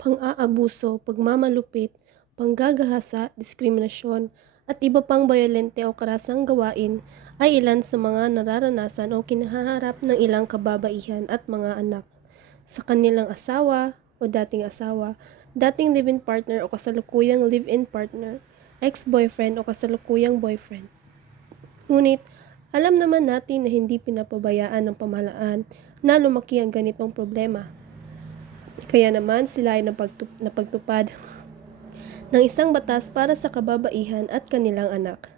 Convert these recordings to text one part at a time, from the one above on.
pang-aabuso, pagmamalupit, panggagahasa, diskriminasyon, at iba pang bayolente o karasang gawain ay ilan sa mga nararanasan o kinahaharap ng ilang kababaihan at mga anak sa kanilang asawa o dating live-in partner o kasalukuyang live-in partner, ex-boyfriend o kasalukuyang boyfriend. Ngunit, alam naman natin na hindi pinapabayaan ng pamahalaan na lumaki ang ganitong problema. Kaya naman sila ay napagtupad ng isang batas para sa kababaihan at kanilang anak.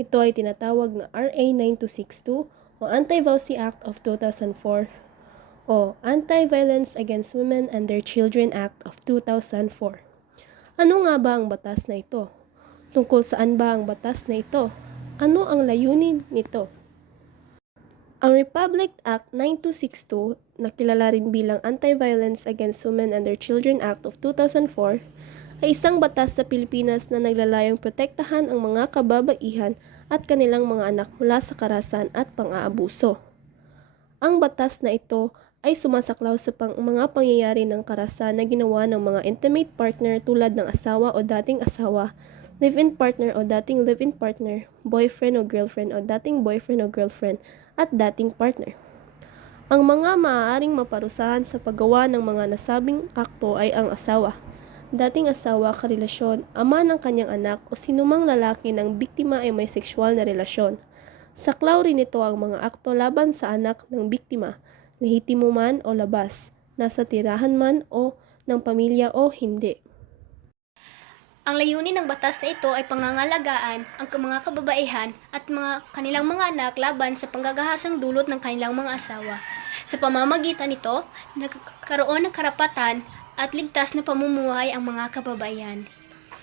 Ito ay tinatawag na RA 9262 o Anti-Vowsy Act of 2004 o Anti-Violence Against Women and Their Children Act of 2004. Ano nga ba ang batas na ito? Tungkol saan ba ang batas na ito? Ano ang layunin nito? Ang Republic Act 9262, na kilala rin bilang Anti-Violence Against Women and Their Children Act of 2004, ay isang batas sa Pilipinas na naglalayong protektahan ang mga kababaihan at kanilang mga anak mula sa karahasan at pang-aabuso. Ang batas na ito ay sumasaklaw sa mga pangyayari ng karahasan na ginawa ng mga intimate partner tulad ng asawa o dating asawa, live-in partner o dating live-in partner, boyfriend o girlfriend o dating boyfriend o girlfriend, at dating partner. Ang mga maaaring maparusahan sa paggawa ng mga nasabing akto ay ang asawa, dating asawa, karelasyon, ama ng kanyang anak o sinumang lalaki ng biktima ay may sexual na relasyon. Saklaw rin ito ang mga akto laban sa anak ng biktima, lehitimo man o labas, nasa tirahan man o ng pamilya o hindi. Ang layunin ng batas na ito ay pangangalagaan ang mga kababaihan at kanilang mga anak laban sa panggagahasang dulot ng kanilang mga asawa. Sa pamamagitan nito, nagkaroon ng karapatan at ligtas na pamumuhay ang mga kababaihan.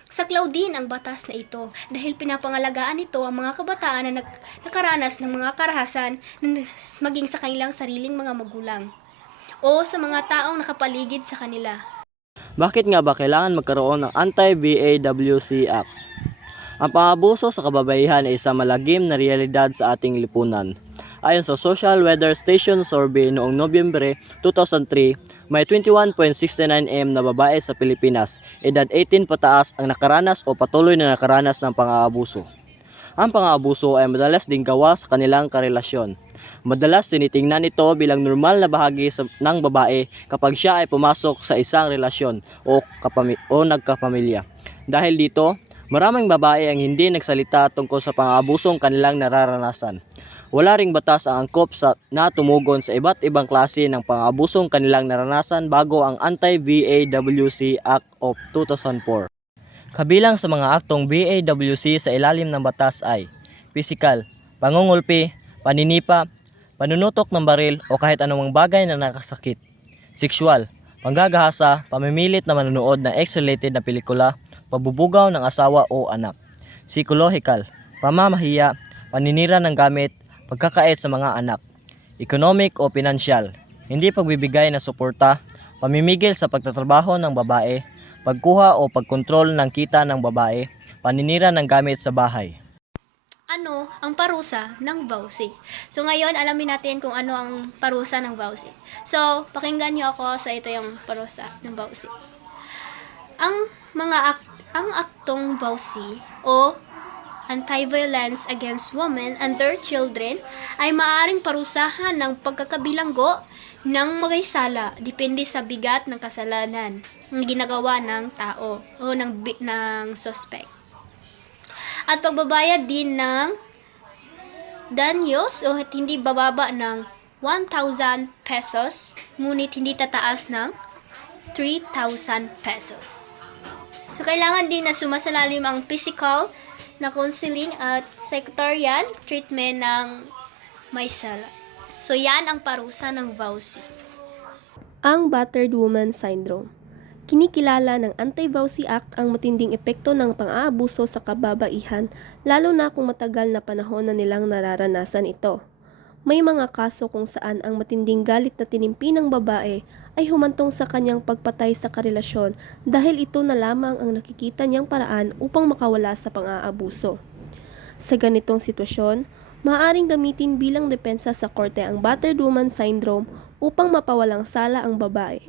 Saklaw din ang batas na ito dahil pinapangalagaan nito ang mga kabataan na nakaranas ng mga karahasan maging sa kanilang sariling mga magulang o sa mga taong nakapaligid sa kanila. Bakit nga ba kailangan magkaroon ng Anti-VAWC Act? Ang pang-abuso sa kababaihan ay isang malagim na realidad sa ating lipunan. Ayon sa Social Weather Station Survey noong Nobyembre 2003, may 21.69M na babae sa Pilipinas, edad 18 pataas ang nakaranas o patuloy na nakaranas ng pang-aabuso. Ang pang-aabuso ay madalas ding gawa sa kanilang karelasyon. Madalas tinitingnan ito bilang normal na bahagi ng babae kapag siya ay pumasok sa isang relasyon o nagkapamilya. Dahil dito, maraming babae ang hindi nagsalita tungkol sa pang-aabusong kanilang nararanasan. Wala ring batas ang angkop na tumugon sa iba't ibang klase ng pang-aabusong kanilang naranasan bago ang Anti-VAWC Act of 2004. Kabilang sa mga aktong VAWC sa ilalim ng batas ay pisikal, pangungulpi, paninipa, panunutok ng baril o kahit anumang bagay na nakasakit. Sexual, panggagahasa, pamimilit na manonood ng X-rated na pelikula, pabubugaw ng asawa o anak. Psychological, pamamahiya, paninira ng gamit, pagkakait sa mga anak. Economic o pinansyal, hindi pagbibigay ng suporta, pamimigil sa pagtatrabaho ng babae, pagkuha o pagkontrol ng kita ng babae, paninira ng gamit sa bahay. Ano ang parusa ng VAWSY? So ngayon, alamin natin kung ano ang parusa ng VAWSY. So, pakinggan niyo ako sa ito yung parusa ng VAWSY. Ang aktong VAWSY o Anti-Violence Against Women and Their Children ay maaaring parusahan ng pagkakabilanggo ng magaysala depende sa bigat ng kasalanan na ginagawa ng tao o ng suspect. At pagbabayad din ng danyos o hindi bababa ng 1,000 pesos, ngunit hindi tataas ng 3,000 pesos. So, kailangan din na sumasalalim ang physical na counseling at sectarian treatment ng may sala. So, yan ang parusa ng VAWSY. Ang Battered Woman Syndrome. Kinikilala ng Anti-Vowsy Act ang matinding epekto ng pang-aabuso sa kababaihan, lalo na kung matagal na panahon na nilang nararanasan ito. May mga kaso kung saan ang matinding galit na tinimpi ng babae ay humantong sa kanyang pagpatay sa karelasyon dahil ito na lamang ang nakikita niyang paraan upang makawala sa pang-aabuso. Sa ganitong sitwasyon, maaaring gamitin bilang depensa sa korte ang Battered Woman Syndrome upang mapawalang sala ang babae.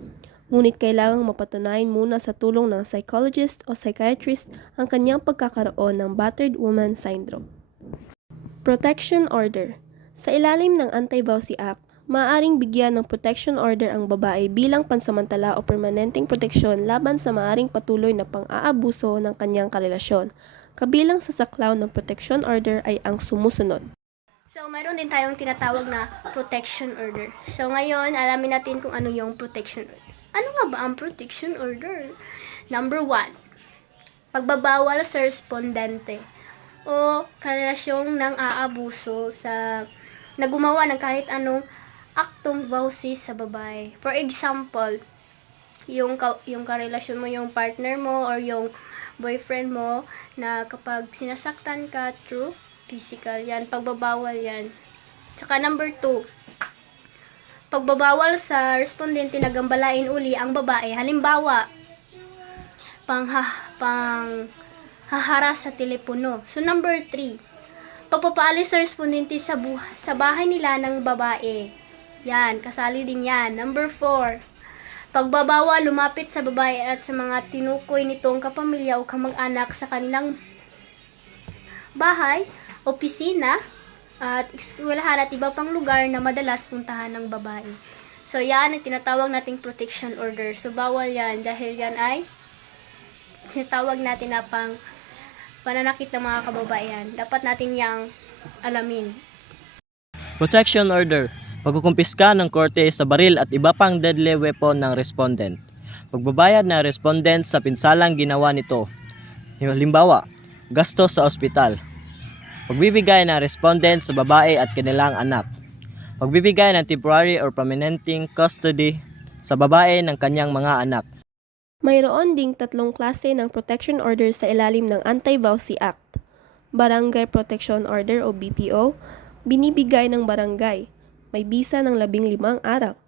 Ngunit kailangang mapatunayan muna sa tulong ng psychologist o psychiatrist ang kanyang pagkakaroon ng battered woman syndrome. Protection Order. Sa ilalim ng Anti-Bawsi Act, maaaring bigyan ng protection order ang babae bilang pansamantala o permanenteng proteksyon laban sa maaaring patuloy na pang-aabuso ng kanyang karelasyon. Kabilang sa saklaw ng protection order ay ang sumusunod. So, mayroon din tayong tinatawag na protection order. So, ngayon, alamin natin kung ano yung protection order. Ano nga ba ang protection order? Number 1, pagbabawal sa respondente o karelasyong nang aabuso na gumawa ng kahit anong aktong bawsi sa babae. For example, yung karelasyon mo, yung partner mo or yung boyfriend mo na kapag sinasaktan ka through physical, yan, pagbabawal yan. Tsaka number 2, pagbabawal sa respondente na gambalain uli ang babae. Halimbawa, haharas sa telepono. So number 3, pagpapaalis sa respondente sa bahay nila ng babae. Yan, kasali din yan. Number 4, pagbabawal lumapit sa babae at sa mga tinukoy nitong kapamilya o kamag-anak sa kanilang bahay, opisina, at eskwelahan at iba pang lugar na madalas puntahan ng babae. So, yan ang tinatawag nating protection order. So, bawal yan dahil yan ay tinatawag natin na pananakit ng mga kababaihan. Dapat natin yang alamin. Protection Order. Pagkukumpiska ng korte sa baril at iba pang deadly weapon ng respondent. Pagbabayad ng respondent sa pinsalang ginawa nito. Halimbawa, gastos sa ospital. Pagbibigay ng respondent sa babae at kanilang anak. Pagbibigay ng temporary or permanenting custody sa babae ng kanyang mga anak. Mayroon ding 3 klase ng protection order sa ilalim ng Anti-Bawsi Act. Barangay Protection Order o BPO, binibigay ng barangay, may bisa ng 15 araw.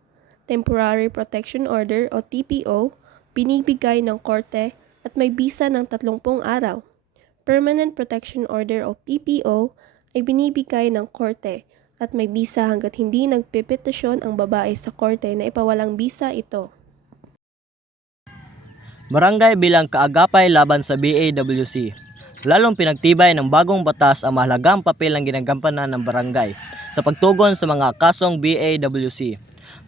Temporary Protection Order o TPO, binibigay ng korte at may bisa ng 30 araw. Permanent Protection Order o PPO ay binibigay ng korte at may bisa hanggat hindi nagpepetisyon ang babae sa korte na ipawalang bisa ito. Barangay bilang kaagapay laban sa BAWC. Lalong pinagtibay ng bagong batas ang mahalagang papel ng ginagampanan ng barangay sa pagtugon sa mga kasong BAWC.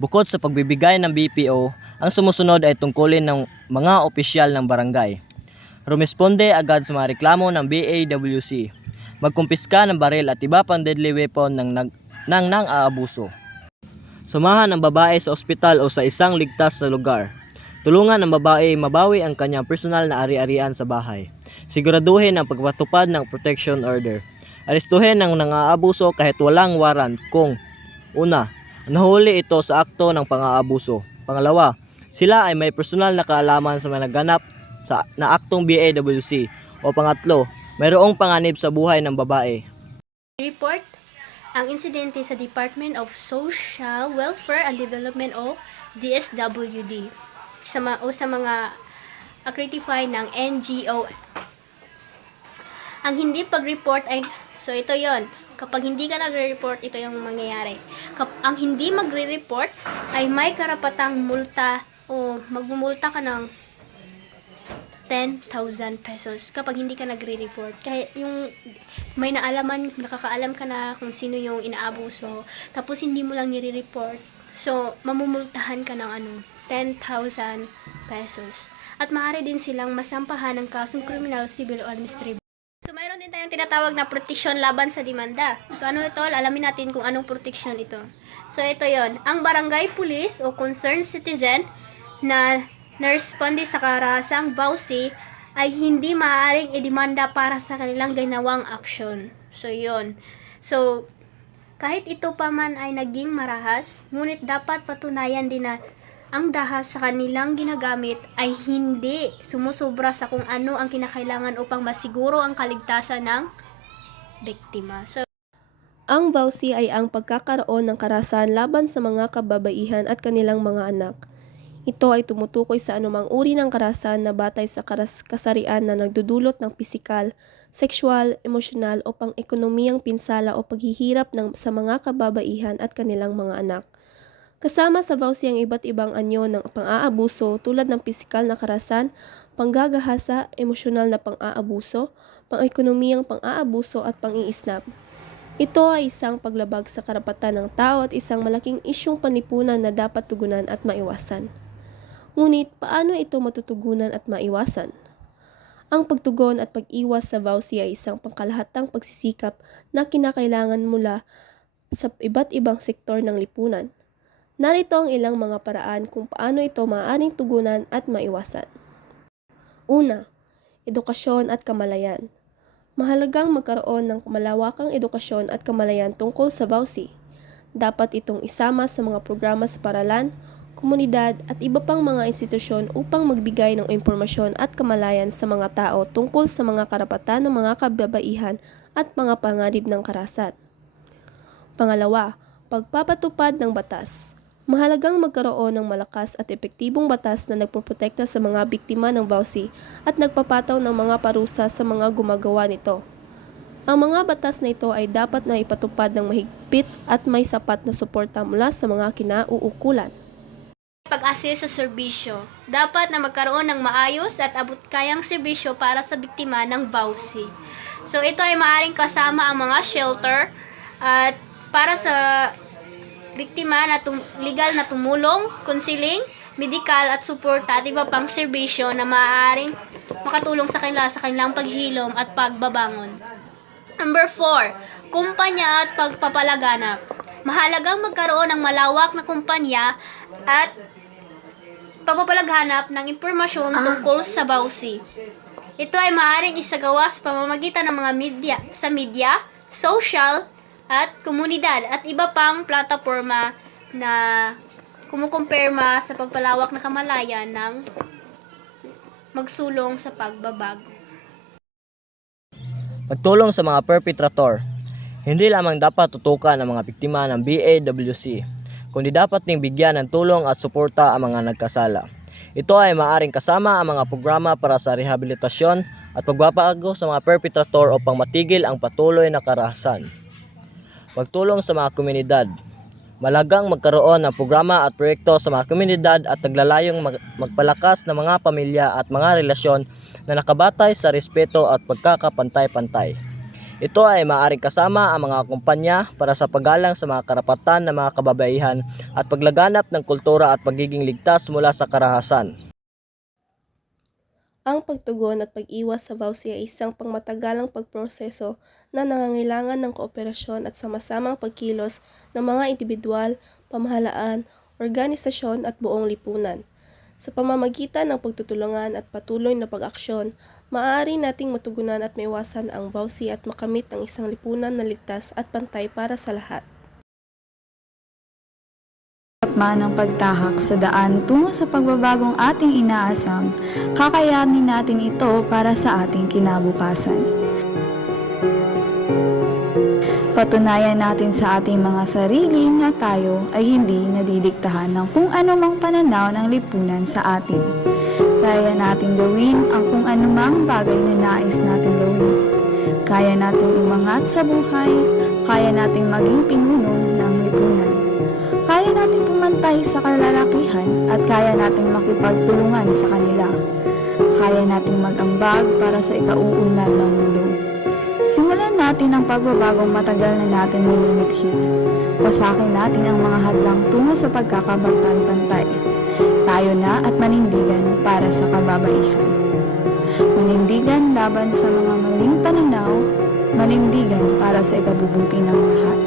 Bukod sa pagbibigay ng BPO, ang sumusunod ay tungkulin ng mga opisyal ng barangay. Rumisponde agad sa mga reklamo ng BAWC. Magkumpiska ng baril at iba pang deadly weapon ng nang-aabuso. Samahan ang babae sa ospital o sa isang ligtas na lugar. Tulungan ang babae mabawi ang kanyang personal na ari-arian sa bahay. Siguraduhin ang pagpatupad ng protection order. Arestuhin ang nang-aabuso kahit walang warrant kung una, nahuli ito sa akto ng pang-aabuso. Pangalawa, sila ay may personal na kaalaman sa mga naganap na aktong BAWC. O pangatlo, mayroong panganib sa buhay ng babae. Report ang insidente sa Department of Social Welfare and Development o DSWD sa mga accredited ng NGO. Ang hindi pag-report ay, so ito yon. Kapag hindi ka nagre-report, ito yung mangyayari. Ang hindi magre-report ay may karapatang multa o magmumulta ka ng 10,000 pesos kapag hindi ka nagre-report. Kaya yung may nakakaalam ka na kung sino yung inaabuso, tapos hindi mo lang nire-report, so mamumultahan ka ng 10,000 pesos. At maaari din silang masampahan ng kasong kriminal, civil o administrative. So mayroon din tayong tinatawag na proteksyon laban sa demanda. So ano ito? Alamin natin kung anong proteksyon ito. So ito yon. Ang barangay police o concerned citizen na responde sa karahasang bawsi ay hindi maaaring idemanda para sa kanilang ginawang aksyon. So yon. So kahit ito pa man ay naging marahas, ngunit dapat patunayan din na ang dahas sa kanilang ginagamit ay hindi sumusobra sa kung ano ang kinakailangan upang masiguro ang kaligtasan ng biktima. So, Ang bawsi ay ang pagkakaroon ng karahasan laban sa mga kababaihan at kanilang mga anak. Ito ay tumutukoy sa anumang uri ng karahasan na batay sa kasarian na nagdudulot ng pisikal, sexual, emosyonal o pang-ekonomiyang pinsala o paghihirap sa mga kababaihan at kanilang mga anak. Kasama sa VAUSI ang iba't ibang anyo ng pang-aabuso tulad ng pisikal na karahasan, panggagahasa, emosyonal na pang-aabuso, pang-ekonomiyang pang-aabuso at pang-iisnab. Ito ay isang paglabag sa karapatan ng tao at isang malaking isyung panlipunan na dapat tugunan at maiwasan. Ngunit paano ito matutugunan at maiwasan? Ang pagtugon at pag-iwas sa VAUSI ay isang pangkalahatang pagsisikap na kinakailangan mula sa iba't ibang sektor ng lipunan. Narito ang ilang mga paraan kung paano ito maaaring tugunan at maiwasan. Una, edukasyon at kamalayan. Mahalagang magkaroon ng malawakang edukasyon at kamalayan tungkol sa VAUSI. Dapat itong isama sa mga programa sa paaralan, komunidad at iba pang mga institusyon upang magbigay ng impormasyon at kamalayan sa mga tao tungkol sa mga karapatan ng mga kababaihan at mga panganib ng karahasan. Pangalawa, pagpapatupad ng batas. Mahalagang magkaroon ng malakas at epektibong batas na nagpoprotekta sa mga biktima ng VAUSI at nagpapataw ng mga parusa sa mga gumagawa nito. Ang mga batas na ito ay dapat na ipatupad ng mahigpit at may sapat na suporta mula sa mga kinauukulan. Pag-assist sa serbisyo. Dapat na magkaroon ng maayos at abot-kayang serbisyo para sa biktima ng VAUSI. So ito ay maaaring kasama ang mga shelter at para sa biktima na legal na tumulong, counseling, medikal at suporta at iba pang serbisyo na maaaring makatulong sa kanila sa kanilang paghilom at pagbabangon. Number 4, kumpanya at pagpapalaganap. Mahalagang magkaroon ng malawak na kumpanya at pagpapalaganap ng impormasyon tungkol sa VAUSI. Ito ay maaaring isagawa sa pamamagitan ng mga media, social, at komunidad at iba pang plataporma na kumukumpirma sa pagpalawak na kamalayan ng magsulong sa pagbabago. Pagtulong sa mga perpetrator. Hindi lamang dapat tutukan ang mga biktima ng BAWC, kundi dapat ding bigyan ng tulong at suporta ang mga nagkasala. Ito ay maaaring kasama ang mga programa para sa rehabilitasyon at pagbabago sa mga perpetrator upang matigil ang patuloy na karahasan. Pagtulong sa mga komunidad. Malagang magkaroon ng programa at proyekto sa mga komunidad at naglalayong magpalakas ng mga pamilya at mga relasyon na nakabatay sa respeto at pagkakapantay-pantay. Ito ay maaaring kasama ang mga kumpanya para sa paggalang sa mga karapatan ng mga kababaihan at paglaganap ng kultura at pagiging ligtas mula sa karahasan. Ang pagtugon at pag-iwas sa VAUSI ay isang pangmatagalang pagproseso na nangangailangan ng kooperasyon at sama-samang pagkilos ng mga individual, pamahalaan, organisasyon at buong lipunan. Sa pamamagitan ng pagtutulungan at patuloy na pag-aksyon, maaari nating matugunan at maiwasan ang VAUSI at makamit ang isang lipunan na ligtas at pantay para sa lahat. Man ang pagtahak sa daan tungo sa pagbabagong ating inaasam, kakayanin natin ito para sa ating kinabukasan. Patunayan natin sa ating mga sarili na tayo ay hindi nadidiktahan ng kung anumang pananaw ng lipunan sa atin. Kaya natin gawin ang kung anumang bagay na nais natin gawin. Kaya nating umangat sa buhay, kaya nating maging pinuno ng lipunan. Kaya nating pumantay sa kalalakihan at kaya nating makipagtulungan sa kanila. Kaya nating mag-ambag para sa ikauunlad ng mundo. Simulan natin ang pagbabagong matagal na nating minimithi. Wasakin natin ang mga hadlang tungo sa pagkakabantay-bantay. Tayo na at manindigan para sa kababaihan. Manindigan laban sa mga maling pananaw, manindigan para sa ikabubuti ng lahat.